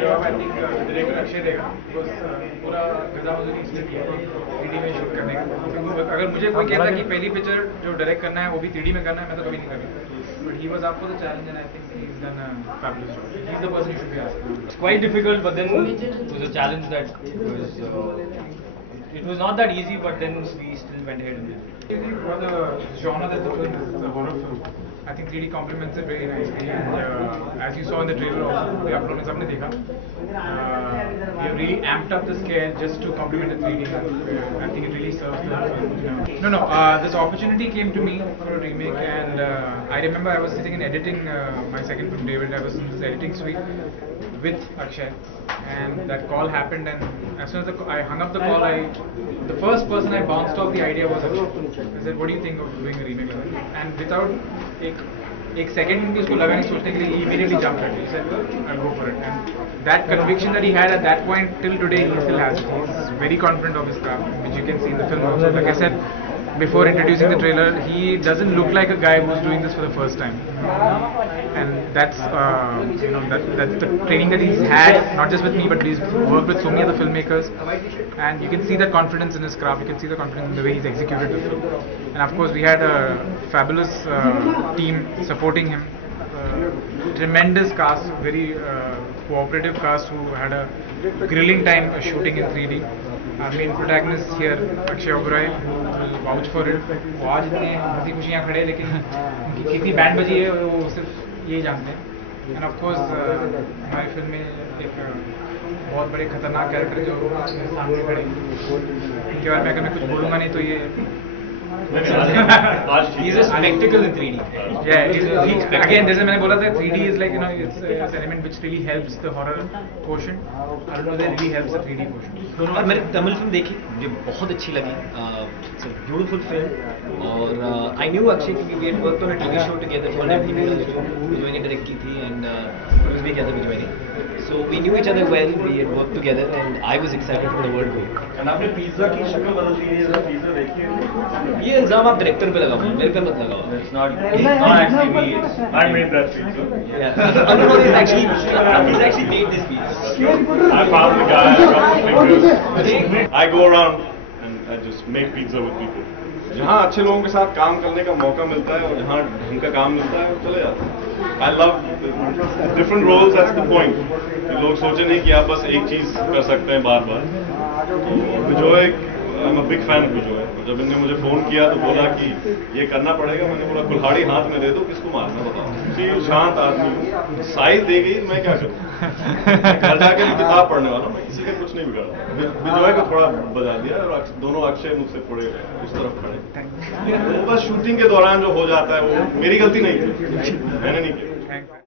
जवाब I think director Akshay देगा पूरा गजामुद्दीन इसलिए किया 3D में शूट करने का। अगर मुझे कोई कहता कि पहली पिक्चर जो डायरेक्ट करना है वो भी 3D में करना है, मैं तो कभी नहीं करूँगा। But he was up for the challenge and I think he's done a fabulous job. He's the person you should be asking. It's quite difficult, but then it was a challenge that was. It was not that easy, but then we still went ahead and did it. For the genre that the film is, the horror film, I think 3D complements it very nicely. And as you saw in the trailer also, we have सबने देखा. We have really amped up the scale just to complement the 3D. I think it really serves the film. No, this opportunity came to me for a remake, and I remember I was sitting and editing my second film, David. I was in this editing suite with Akshay, and that call happened, and as soon as I hung up the call, the first person I bounced off the idea was Akshay. I said, what do you think of doing a remake of it? And without एक second भी उसको लगा नहीं सोचने के लिए, he immediately jumped at it. He said, I'll go for it. And that conviction that he had at that point till today, he still has it. He's very confident of his craft, which you can see in the film also. Like I said before introducing the trailer, he doesn't look like a guy who's doing this for the first time. And that's that's the training that he's had, not just with me, but he's worked with so many other filmmakers. And you can see that confidence in his craft. You can see the confidence in the way he's executed the film. And of course, we had a fabulous team supporting him. Tremendous cast, very cooperative cast who had a grilling time shooting in 3D. Our main protagonist here, Akshay Oberoi, who will vouch for it. वो आज इतने हंसी खुशियाँ खड़े, लेकिन उनकी कितनी band बजी है वो सिर्फ ये जानते हैं. And of course हमारी फिल्म में एक बहुत बड़े खतरनाक कैरेक्टर जो सामने खड़े, इनके बारे में अगर मैं कुछ बोलूँगा नहीं तो ये He's a spectacle in 3D. Yeah, again, जैसे मैंने बोला था, 3D is like, it's an element which really helps the horror quotient. I don't know that really helps the 3D quotient. और मैंने तमिल फिल्म देखी, मुझे बहुत अच्छी लगी. It's a beautiful film. और I knew Akshay कि we had worked on a TV show together for MTV जो विजय ने डायरेक्ट की थी, and produce भी किया था विजय ने. So we knew each other well. We had worked together, and I was excited for the word go. And आपने pizza की शक्ल बदल दी है, पिज़्ज़ा देखिए. ये इल्जाम आप डायरेक्टर पे लगाओ, मेरे पे मत लगाओ. It's not actually me. It's handmade that pizza. Yeah. Anurag is actually he's actually made this pizza. I found the guy. I got the fingers. I go around and I just make pizza with people. जहाँ अच्छे लोगों के साथ काम करने का मौका मिलता है और जहाँ ढंग का काम मिलता है वो चले जाते हैं. I love different roles. That's the point. लोग सोचे नहीं कि आप बस एक चीज कर सकते हैं बार बार. विजय, I'm a big fan of विजय. जब इन्होंने मुझे फोन किया तो बोला कि ये करना पड़ेगा, मैंने बोला कुल्हाड़ी हाथ में दे दो, किसको मारना बताओ. शांत आदमी हूँ, साइज दे गई मैं क्या करूँ. घर जाके मैं किताब पढ़ने वाला हूँ, मैं किसी का कुछ नहीं बिगाड़ा. विजय को थोड़ा बजा दिया और दोनों अक्षय मुझसे थोड़े उस तरफ खड़े. वो बस शूटिंग के दौरान जो हो जाता है वो मेरी गलती नहीं थी, मैंने नहीं किया.